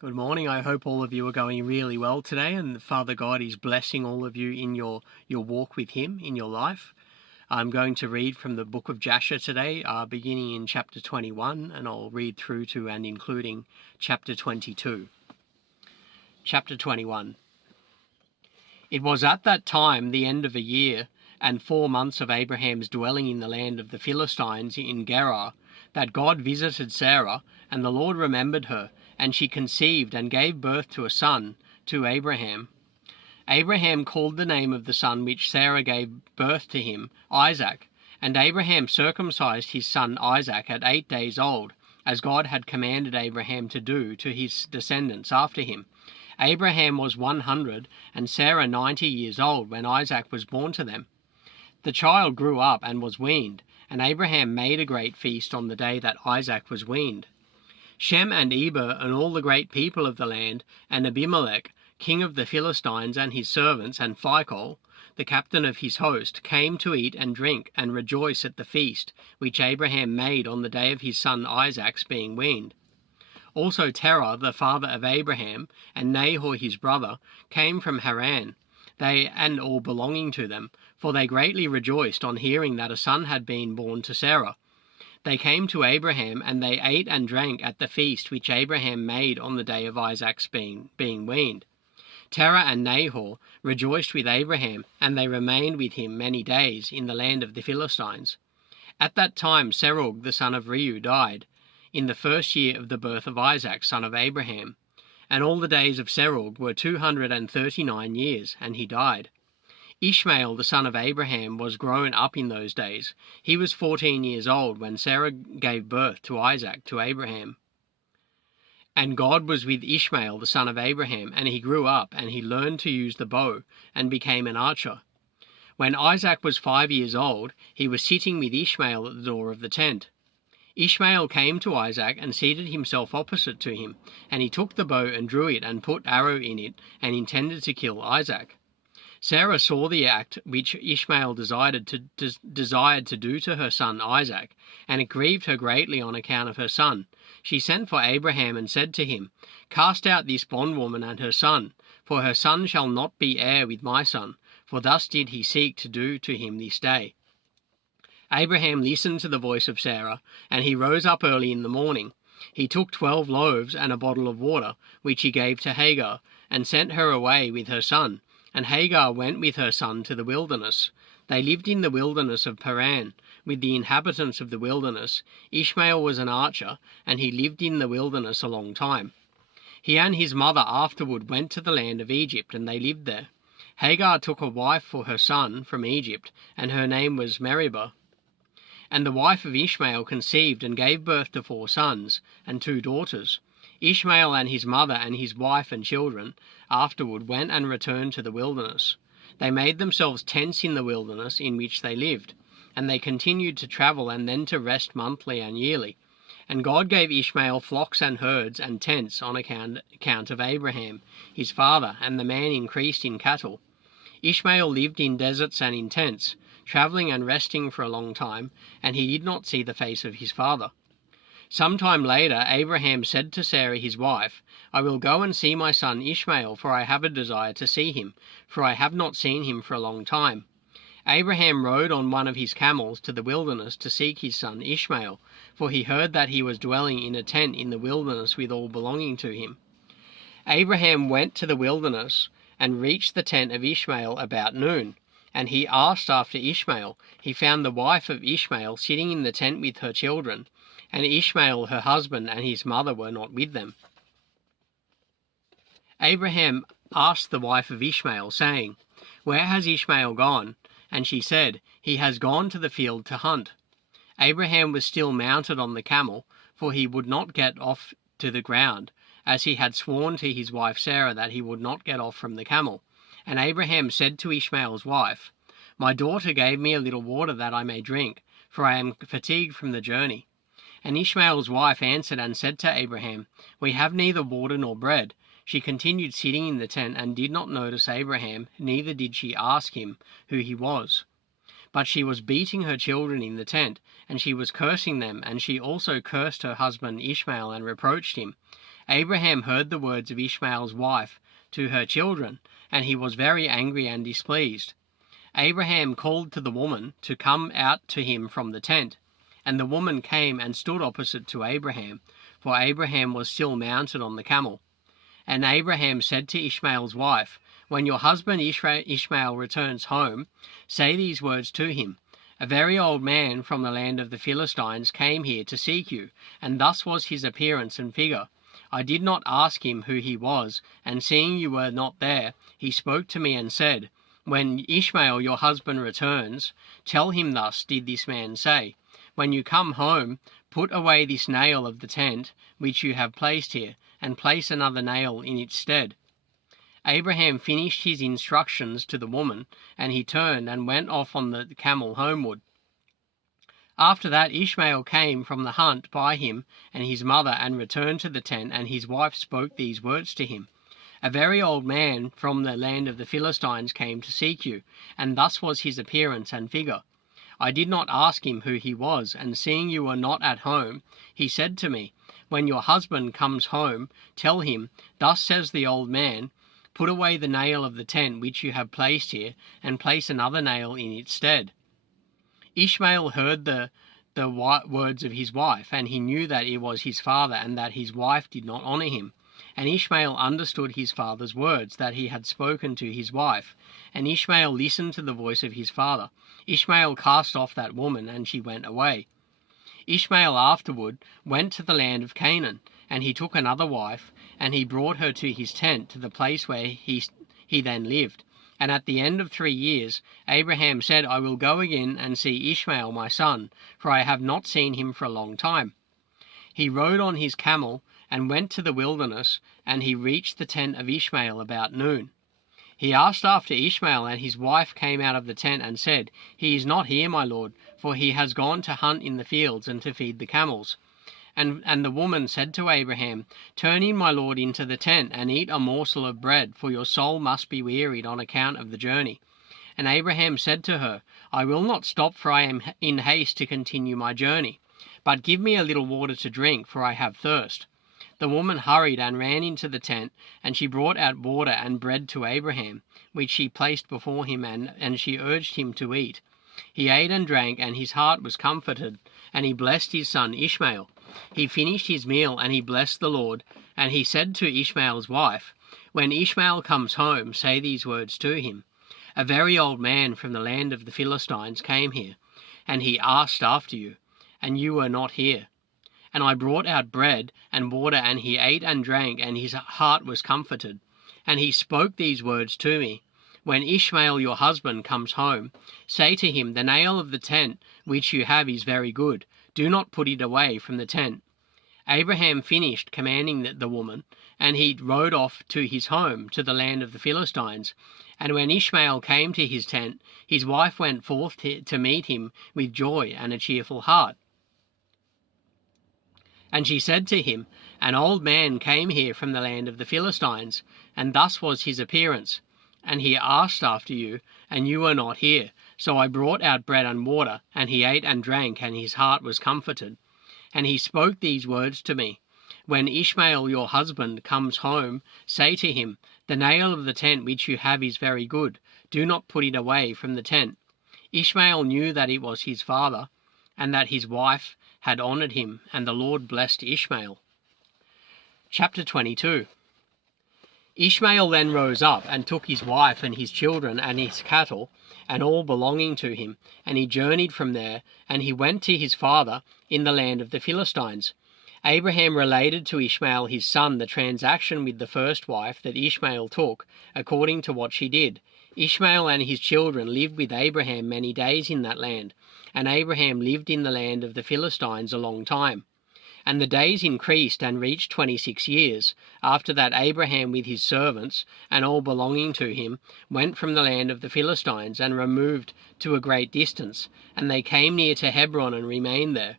Good morning. I hope all of you are going really well today, and Father God is blessing all of you in your walk with Him in your life. I'm going to read from the book of Jasher today, beginning in chapter 21, and I'll read through to and including chapter 22. Chapter 21. It was at that time the end of a year, and 4 months of Abraham's dwelling in the land of the Philistines in Gerar, that God visited Sarah, and the Lord remembered her, and she conceived and gave birth to a son to Abraham. Abraham called the name of the son which Sarah gave birth to him Isaac, and Abraham circumcised his son Isaac at 8 days old, as God had commanded Abraham to do to his descendants after him. Abraham was 100 and Sarah 90 years old when Isaac was born to them. The child grew up and was weaned, and Abraham made a great feast on the day that Isaac was weaned. Shem and Eber and all the great people of the land, and Abimelech, king of the Philistines, and his servants, and Phicol, the captain of his host, came to eat and drink and rejoice at the feast which Abraham made on the day of his son Isaac's being weaned. Also Terah, the father of Abraham, and Nahor his brother, came from Haran, they and all belonging to them, for they greatly rejoiced on hearing that a son had been born to Sarah. They came to Abraham, and they ate and drank at the feast which Abraham made on the day of Isaac's being weaned. Terah and Nahor rejoiced with Abraham, and they remained with him many days in the land of the Philistines. At that time Serug the son of Reu died, in the first year of the birth of Isaac son of Abraham. And all the days of Serug were 239 years, and he died. Ishmael the son of Abraham was grown up in those days. He was 14 years old when Sarah gave birth to Isaac to Abraham. And God was with Ishmael the son of Abraham, and he grew up, and he learned to use the bow, and became an archer. When Isaac was 5 years old, he was sitting with Ishmael at the door of the tent. Ishmael came to Isaac and seated himself opposite to him, and he took the bow and drew it and put arrow in it, and intended to kill Isaac. Sarah saw the act which Ishmael desired to do to her son Isaac, and it grieved her greatly on account of her son. She sent for Abraham and said to him, "Cast out this bondwoman and her son, for her son shall not be heir with my son, for thus did he seek to do to him this day." Abraham listened to the voice of Sarah, and he rose up early in the morning. He took 12 loaves and a bottle of water, which he gave to Hagar, and sent her away with her son. And Hagar went with her son to the wilderness. They lived in the wilderness of Paran, with the inhabitants of the wilderness. Ishmael was an archer, and he lived in the wilderness a long time. He and his mother afterward went to the land of Egypt, and they lived there. Hagar took a wife for her son from Egypt, and her name was Meribah. And the wife of Ishmael conceived and gave birth to 4 sons and 2 daughters. Ishmael and his mother and his wife and children afterward went and returned to the wilderness. They made themselves tents in the wilderness in which they lived, and they continued to travel and then to rest monthly and yearly. And God gave Ishmael flocks and herds and tents on account of Abraham, his father, and the man increased in cattle. Ishmael lived in deserts and in tents, travelling and resting for a long time, and he did not see the face of his father. Some time later Abraham said to Sarah his wife, "I will go and see my son Ishmael, for I have a desire to see him, for I have not seen him for a long time." Abraham rode on one of his camels to the wilderness to seek his son Ishmael, for he heard that he was dwelling in a tent in the wilderness with all belonging to him. Abraham went to the wilderness and reached the tent of Ishmael about noon. And he asked after Ishmael. He found the wife of Ishmael sitting in the tent with her children, and Ishmael her husband and his mother were not with them. Abraham asked the wife of Ishmael, saying, "Where has Ishmael gone?" And she said, "He has gone to the field to hunt." Abraham was still mounted on the camel, for he would not get off to the ground, as he had sworn to his wife Sarah that he would not get off from the camel. And Abraham said to Ishmael's wife, "My daughter gave me a little water that I may drink, for I am fatigued from the journey." And Ishmael's wife answered and said to Abraham, "We have neither water nor bread." She continued sitting in the tent and did not notice Abraham, neither did she ask him who he was. But she was beating her children in the tent, and she was cursing them, and she also cursed her husband Ishmael and reproached him. Abraham heard the words of Ishmael's wife to her children, and he was very angry and displeased. Abraham called to the woman to come out to him from the tent, and the woman came and stood opposite to Abraham, for Abraham was still mounted on the camel. And Abraham said to Ishmael's wife, "When your husband Ishmael returns home, say these words to him. A very old man from the land of the Philistines came here to seek you, and thus was his appearance and figure. I did not ask him who he was, and seeing you were not there, he spoke to me and said, 'When Ishmael your husband returns, tell him thus did this man say, when you come home, put away this nail of the tent which you have placed here, and place another nail in its stead.' Abraham finished his instructions to the woman, and he turned and went off on the camel homeward. After that Ishmael came from the hunt by him and his mother, and returned to the tent, and his wife spoke these words to him. 'A very old man from the land of the Philistines came to seek you, and thus was his appearance and figure. I did not ask him who he was, and seeing you were not at home, he said to me, when your husband comes home, tell him, thus says the old man, put away the nail of the tent which you have placed here, and place another nail in its stead.' Ishmael heard the words of his wife, and he knew that it was his father, and that his wife did not honor him. And Ishmael understood his father's words that he had spoken to his wife, and Ishmael listened to the voice of his father. Ishmael cast off that woman, and she went away. Ishmael afterward went to the land of Canaan, and he took another wife, and he brought her to his tent, to the place where he then lived. And at the end of 3 years, Abraham said, I will go again and see Ishmael my son, for I have not seen him for a long time. He rode on his camel and went to the wilderness, and he reached the tent of Ishmael about noon. He asked after Ishmael, and his wife came out of the tent and said, He is not here, my lord, for he has gone to hunt in the fields and to feed the camels. And the woman said to Abraham, Turn in, my lord, into the tent, and eat a morsel of bread, for your soul must be wearied on account of the journey. And Abraham said to her, I will not stop, for I am in haste to continue my journey. But give me a little water to drink, for I have thirst. The woman hurried and ran into the tent, and she brought out water and bread to Abraham, which she placed before him, and she urged him to eat. He ate and drank, and his heart was comforted, and he blessed his son Ishmael. He finished his meal, and he blessed the Lord, and he said to Ishmael's wife, When Ishmael comes home, say these words to him. A very old man from the land of the Philistines came here, and he asked after you, and you were not here. And I brought out bread and water, and he ate and drank, and his heart was comforted. And he spoke these words to me, When Ishmael your husband comes home, say to him, The nail of the tent which you have is very good. Do not put it away from the tent. Abraham finished commanding the woman, and he rode off to his home, to the land of the Philistines. And when Ishmael came to his tent, his wife went forth to meet him with joy and a cheerful heart. And she said to him, An old man came here from the land of the Philistines, and thus was his appearance. And he asked after you, and you were not here. So I brought out bread and water, and he ate and drank, and his heart was comforted. And he spoke these words to me, When Ishmael your husband comes home, say to him, The nail of the tent which you have is very good. Do not put it away from the tent. Ishmael knew that it was his father, and that his wife had honored him, and the Lord blessed Ishmael. Chapter 22. Ishmael then rose up, and took his wife and his children and his cattle, and all belonging to him, and he journeyed from there, and he went to his father in the land of the Philistines. Abraham related to Ishmael his son the transaction with the first wife that Ishmael took, according to what she did. Ishmael and his children lived with Abraham many days in that land, and Abraham lived in the land of the Philistines a long time. And the days increased and reached 26 years. After that Abraham with his servants, and all belonging to him, went from the land of the Philistines, and removed to a great distance, and they came near to Hebron and remained there.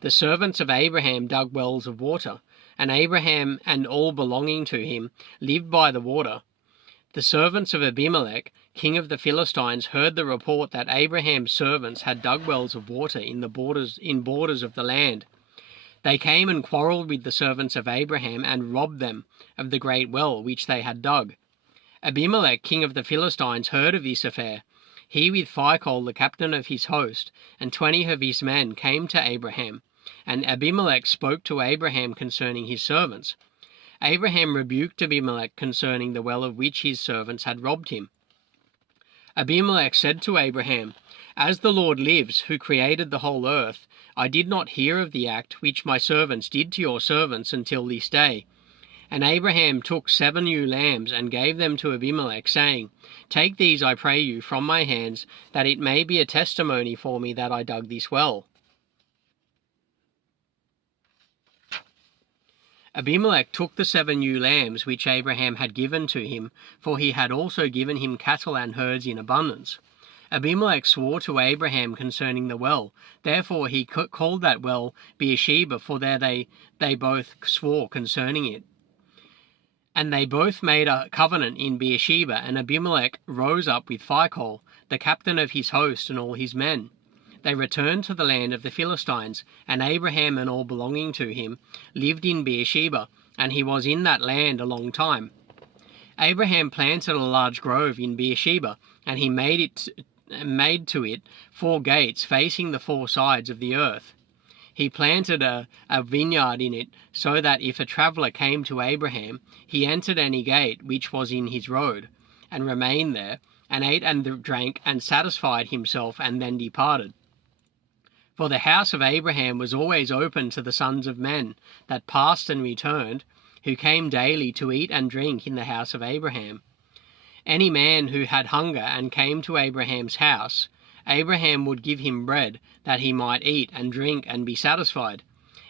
The servants of Abraham dug wells of water, and Abraham and all belonging to him lived by the water. The servants of Abimelech, king of the Philistines, heard the report that Abraham's servants had dug wells of water in borders of the land. They came and quarrelled with the servants of Abraham and robbed them of the great well which they had dug. Abimelech, king of the Philistines, heard of this affair. He with Phicol, the captain of his host, and 20 of his men came to Abraham, and Abimelech spoke to Abraham concerning his servants. Abraham rebuked Abimelech concerning the well of which his servants had robbed him. Abimelech said to Abraham, "As the Lord lives, who created the whole earth, I did not hear of the act which my servants did to your servants until this day." And Abraham took 7 ewe lambs and gave them to Abimelech, saying, "Take these, I pray you, from my hands, that it may be a testimony for me that I dug this well." Abimelech took the 7 ewe lambs which Abraham had given to him, for he had also given him cattle and herds in abundance. Abimelech swore to Abraham concerning the well. Therefore he called that well Beersheba, for there they both swore concerning it. And they both made a covenant in Beersheba, and Abimelech rose up with Phicol, the captain of his host, and all his men. They returned to the land of the Philistines, and Abraham and all belonging to him lived in Beersheba, and he was in that land a long time. Abraham planted a large grove in Beersheba, and he made to it 4 gates facing the 4 sides of the earth. He planted a vineyard in it, so that if a traveller came to Abraham, he entered any gate which was in his road, and remained there, and ate and drank, and satisfied himself, and then departed. For the house of Abraham was always open to the sons of men that passed and returned, who came daily to eat and drink in the house of Abraham. Any man who had hunger and came to Abraham's house, Abraham would give him bread, that he might eat and drink and be satisfied.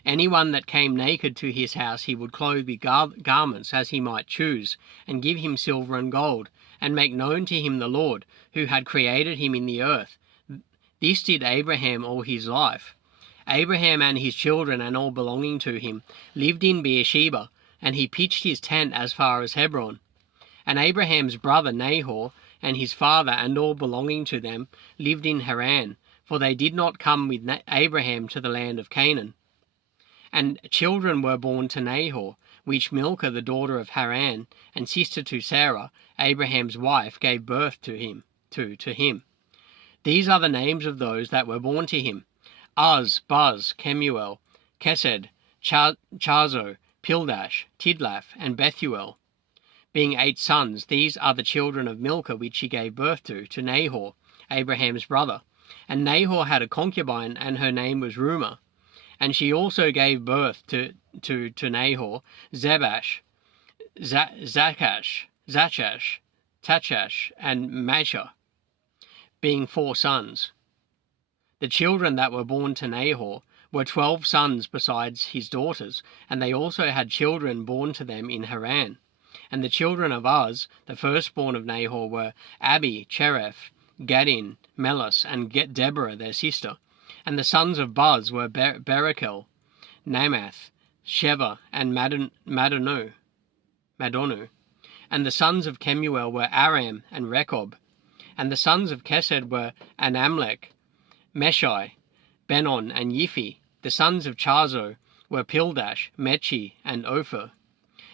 Anyone that came naked to his house he would clothe with garments as he might choose, and give him silver and gold, and make known to him the Lord, who had created him in the earth. This did Abraham all his life. Abraham and his children and all belonging to him lived in Beersheba, and he pitched his tent as far as Hebron. And Abraham's brother Nahor and his father and all belonging to them lived in Haran, for they did not come with Abraham to the land of Canaan. And children were born to Nahor, which Milcah the daughter of Haran, and sister to Sarah, Abraham's wife, gave birth to him. These are the names of those that were born to him: Uz, Buz, Kemuel, Kesed, Chazo, Pildash, Tidlaph, and Bethuel. Being 8 sons, these are the children of Milcah which she gave birth to Nahor, Abraham's brother. And Nahor had a concubine, and her name was Reumah. And she also gave birth to Nahor, Zebash, Zachash, Tachash, and Masha, being 4 sons. The children that were born to Nahor were 12 sons besides his daughters, and they also had children born to them in Haran. And the children of Uz, the firstborn of Nahor, were Abi, Chereph, Gadin, Melas, and Deborah their sister. And the sons of Buz were Berachel, Namath, Sheva, and Madonu. And the sons of Kemuel were Aram and Rechob. And the sons of Kesed were Anamlech, Meshai, Benon, and Yiphi. The sons of Chazo were Pildash, Mechi, and Ophir.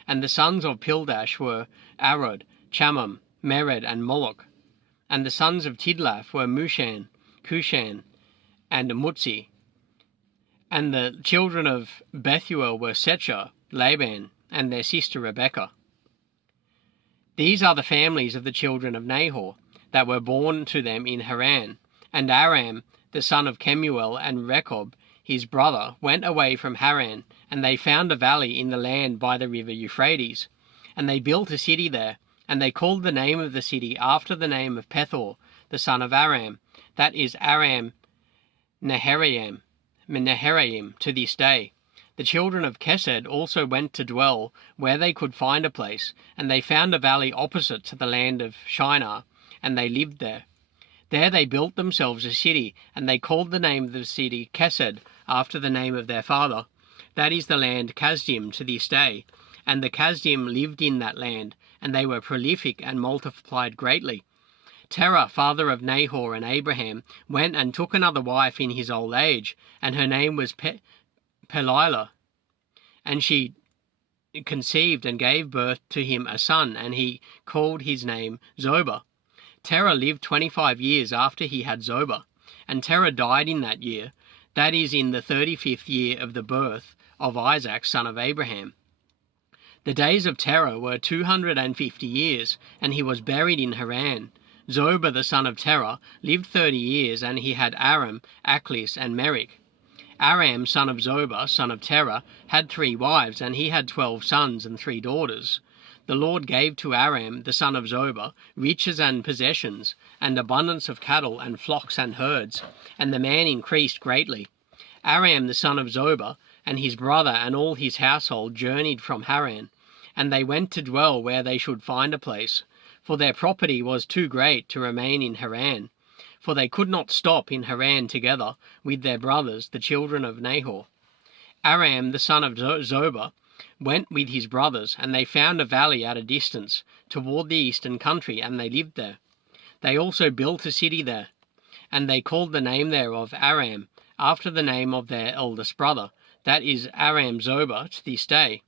And the sons of Pildash were Arod, Chamam, Mered, and Moloch. And the sons of Tidlaph were Mushan, Cushan, and Mutzi. And the children of Bethuel were Secher, Laban, and their sister Rebekah. These are the families of the children of Nahor, that were born to them in Haran. And Aram, the son of Kemuel, and Rechob, his brother, went away from Haran, and they found a valley in the land by the river Euphrates. And they built a city there, and they called the name of the city after the name of Pethor, the son of Aram, that is Aram Naharaim, to this day. The children of Kesed also went to dwell where they could find a place, and they found a valley opposite to the land of Shinar, and they lived there. There they built themselves a city, and they called the name of the city Kesed, after the name of their father. That is the land Kasdim to this day. And the Kasdim lived in that land, and they were prolific and multiplied greatly. Terah, father of Nahor and Abraham, went and took another wife in his old age, and her name was Pelilah, and she conceived and gave birth to him a son, and he called his name Zoba. Terah lived 25 years after he had Zoba, and Terah died in that year, that is, in the 35th year of the birth of Isaac, son of Abraham. The days of Terah were 250 years, and he was buried in Haran. Zoba, the son of Terah, lived 30 years, and he had Aram, Achlis, and Merich. Aram, son of Zoba, son of Terah, had 3 wives, and he had 12 sons and 3 daughters. The Lord gave to Aram, the son of Zoba, riches and possessions, and abundance of cattle and flocks and herds, and the man increased greatly. Aram, the son of Zoba, and his brother and all his household journeyed from Haran, and they went to dwell where they should find a place, for their property was too great to remain in Haran, for they could not stop in Haran together with their brothers, the children of Nahor. Aram, the son of Zoba, went with his brothers, and they found a valley at a distance, toward the eastern country, and they lived there. They also built a city there, and they called the name thereof Aram, after the name of their eldest brother, that is Aram Zoba, to this day.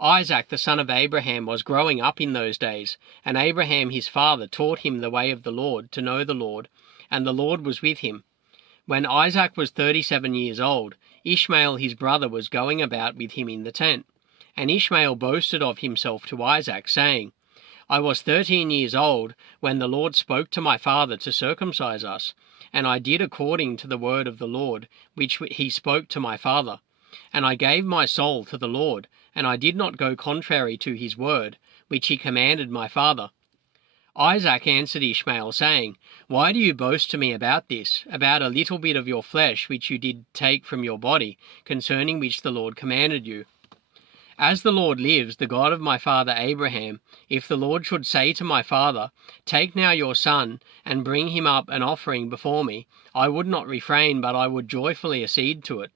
Isaac, the son of Abraham, was growing up in those days, and Abraham his father taught him the way of the Lord, to know the Lord, and the Lord was with him. When Isaac was 37 years old, Ishmael his brother was going about with him in the tent. And Ishmael boasted of himself to Isaac, saying, I was 13 years old when the Lord spoke to my father to circumcise us, and I did according to the word of the Lord, which he spoke to my father. And I gave my soul to the Lord, and I did not go contrary to his word, which he commanded my father. Isaac answered Ishmael, saying, Why do you boast to me about this, about a little bit of your flesh which you did take from your body, concerning which the Lord commanded you? As the Lord lives, the God of my father Abraham, if the Lord should say to my father, Take now your son, and bring him up an offering before me, I would not refrain, but I would joyfully accede to it.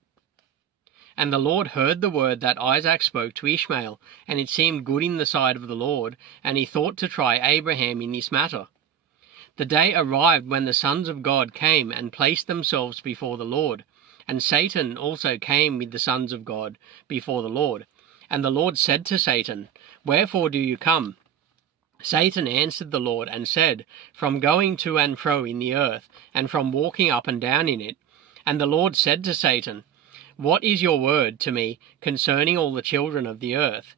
And the Lord heard the word that Isaac spoke to Ishmael, and it seemed good in the sight of the Lord, and he thought to try Abraham in this matter. The day arrived when the sons of God came and placed themselves before the Lord, and Satan also came with the sons of God before the Lord. And the Lord said to Satan, Wherefore do you come? Satan answered the Lord and said, From going to and fro in the earth, and from walking up and down in it. And the Lord said to Satan, What is your word to me concerning all the children of the earth?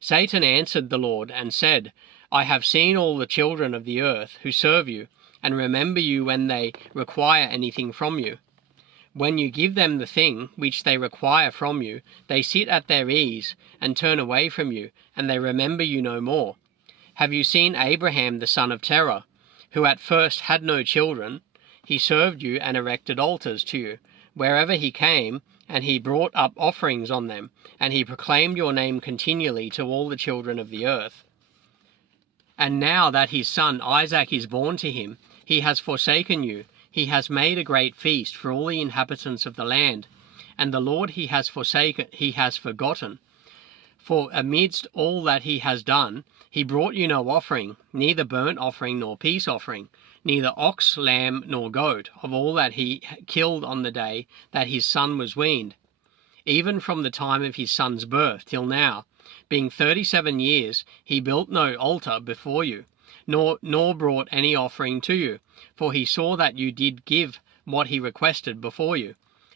Satan answered the Lord and said, I have seen all the children of the earth who serve you, and remember you when they require anything from you. When you give them the thing which they require from you, they sit at their ease and turn away from you, and they remember you no more. Have you seen Abraham the son of Terah, who at first had no children? He served you and erected altars to you, wherever he came, and he brought up offerings on them, and he proclaimed your name continually to all the children of the earth. And now that his son Isaac is born to him, he has forsaken you. He has made a great feast for all the inhabitants of the land, and the Lord he has forgotten. For amidst all that he has done, he brought you no offering, neither burnt offering nor peace offering, neither ox, lamb, nor goat, of all that he killed on the day that his son was weaned, even from the time of his son's birth till now. Being 37 years, he built no altar before you, nor brought any offering to you, for he saw that you did give what he requested before you,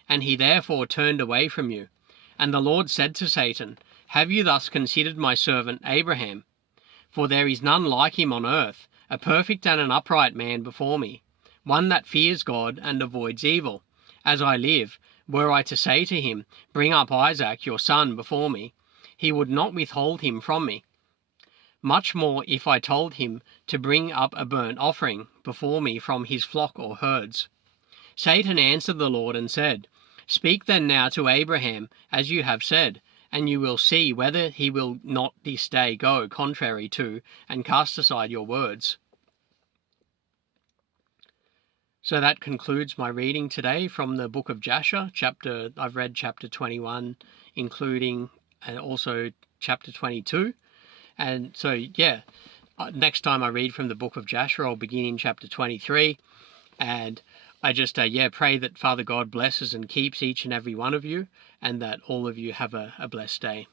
and he therefore turned away from you. And the Lord said to Satan, Have you thus considered my servant Abraham? For there is none like him on earth, a perfect and an upright man before me, one that fears God and avoids evil. As I live, were I to say to him, Bring up Isaac your son before me, he would not withhold him from me. Much more if I told him to bring up a burnt offering before me from his flock or herds. Satan answered the Lord and said, Speak then now to Abraham, as you have said, and you will see whether he will not this day go contrary to and cast aside your words. So that concludes my reading today from the book of Jasher. I've read chapter 21, including also chapter 22. And so, next time I read from the book of Jasher, I'll begin in chapter 23. And I just, pray that Father God blesses and keeps each and every one of you. and that all of you have a blessed day.